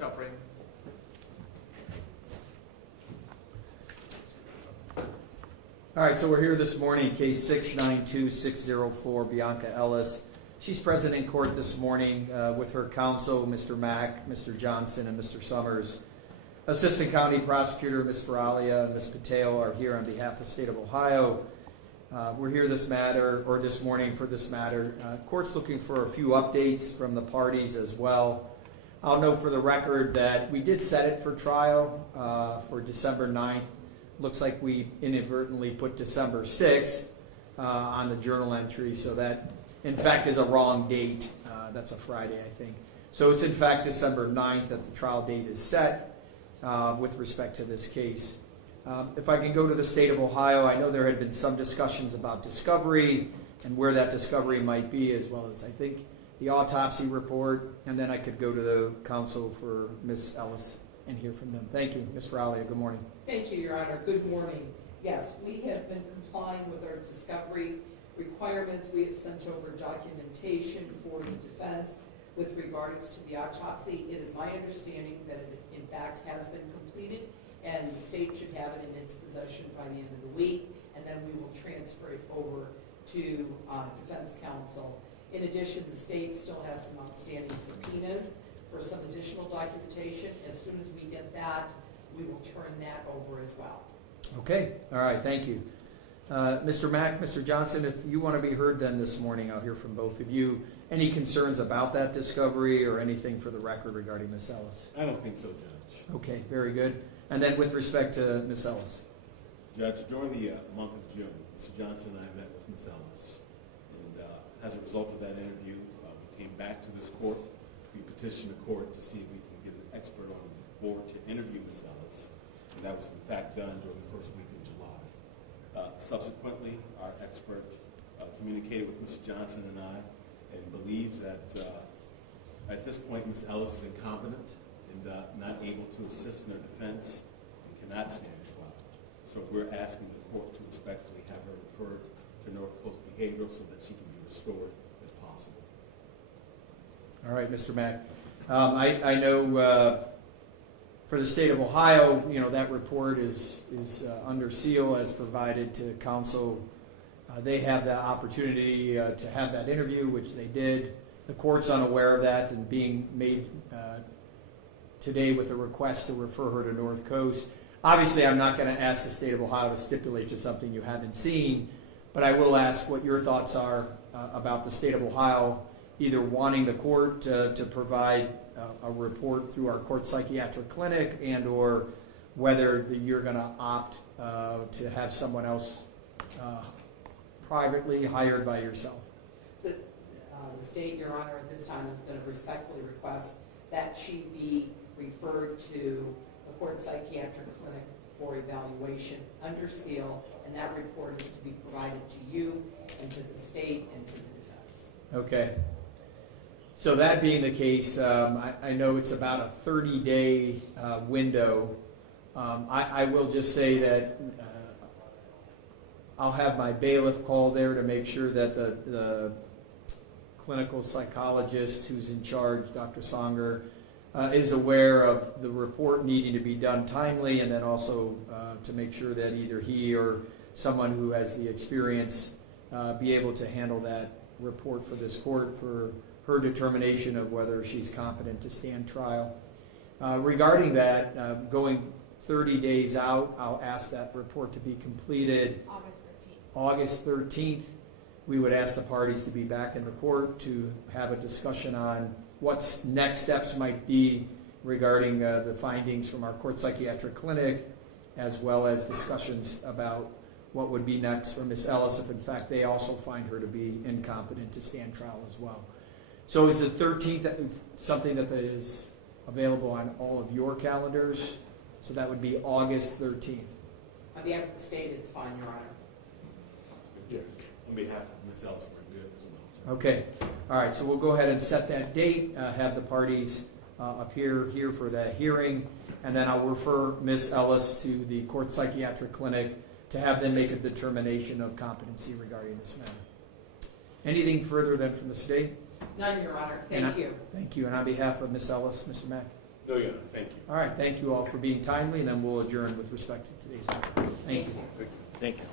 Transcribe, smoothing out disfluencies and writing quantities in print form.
Jump ring. All right, so we're here this morning, case 692604, Bionca Ellis. She's present in court this morning with her counsel, Mr. Mack, Mr. Johnson, and Mr. Summers. Assistant County Prosecutor, Ms. Feralia, and Ms. Pateo are here on behalf of the state of Ohio. We're here this morning for this matter. Court's looking for a few updates from the parties as well. I'll note for the record that we did set it for trial for December 9th. Looks like we inadvertently put December 6th on the journal entry, so that in fact is a wrong date. That's a Friday, I think. So it's in fact December 9th that the trial date is set with respect to this case. If I can go to the state of Ohio, I know there had been some discussions about discovery and where that discovery might be, as well as I think the autopsy report, and then I could go to the counsel for Ms. Ellis and hear from them. Thank you. Ms. Feralia, good morning. Thank you, Your Honor. Good morning. Yes, we have been complying with our discovery requirements. We have sent over documentation for the defense with regards to the autopsy. It is my understanding that it in fact has been completed, and the state should have it in its possession by the end of the week, and then we will transfer it over to defense counsel. In addition, the state still has some outstanding subpoenas for some additional documentation. As soon as we get that, we will turn that over as well. Okay. All right. Thank you. Mr. Mack, Mr. Johnson, if you want to be heard then this morning, I'll hear from both of you. Any concerns about that discovery or anything for the record regarding Ms. Ellis? I don't think so, Judge. Okay. Very good. And then with respect to Ms. Ellis? Judge, during the month of June, Mr. Johnson and I met with Ms. Ellis. And as a result of that interview, we came back to this court. We petitioned the court to see if we can get an expert on the board to interview Ms. Ellis. And that was in fact done during the first week of July. Subsequently, our expert communicated with Mr. Johnson and I and believes that at this point Ms. Ellis is incompetent and not able to assist in her defense and cannot stand trial. So we're asking the court to respectfully have her referred to North Coast Behavioral so that she can be restored if possible. All right, Mr. Mack. I know for the state of Ohio, that report is under seal as provided to counsel. They have the opportunity to have that interview, which they did. The court's unaware of that and being made today with a request to refer her to North Coast. Obviously, I'm not going to ask the state of Ohio to stipulate to something you haven't seen, but I will ask what your thoughts are about the state of Ohio either wanting the court to provide a report through our court psychiatric clinic and or whether you're going to opt to have someone else privately hired by yourself. The state, Your Honor, at this time is going to respectfully request that she be referred to the court psychiatric clinic for evaluation under seal, and that report is to be provided to you and to the state and to the defense. Okay. So that being the case, I know it's about a 30-day window. I will just say that I'll have my bailiff call there to make sure that the clinical psychologist who's in charge, Dr. Songer, is aware of the report needing to be done timely, and then also to make sure that either he or someone who has the experience be able to handle that report for this court for her determination of whether she's competent to stand trial. Regarding that, going 30 days out, I'll ask that report to be completed August 13th. We would ask the parties to be back in the court to have a discussion on what next steps might be regarding the findings from our court psychiatric clinic, as well as discussions about what would be next for Ms. Ellis if in fact they also find her to be incompetent to stand trial as well. So is the 13th something that is available on all of your calendars? So that would be August 13th. On behalf of the state, it's fine, Your Honor. Yeah. On behalf of Ms. Ellis, we're good as well. Okay. All right. So we'll go ahead and set that date, have the parties appear here for that hearing, and then I'll refer Ms. Ellis to the court psychiatric clinic to have them make a determination of competency regarding this matter. Anything further then from the state? None, Your Honor. Thank you. Thank you. And on behalf of Ms. Ellis, Mr. Mack? No, Your Honor, thank you. All right, thank you all for being timely, and then we'll adjourn with respect to today's matter. Thank you. Thank you.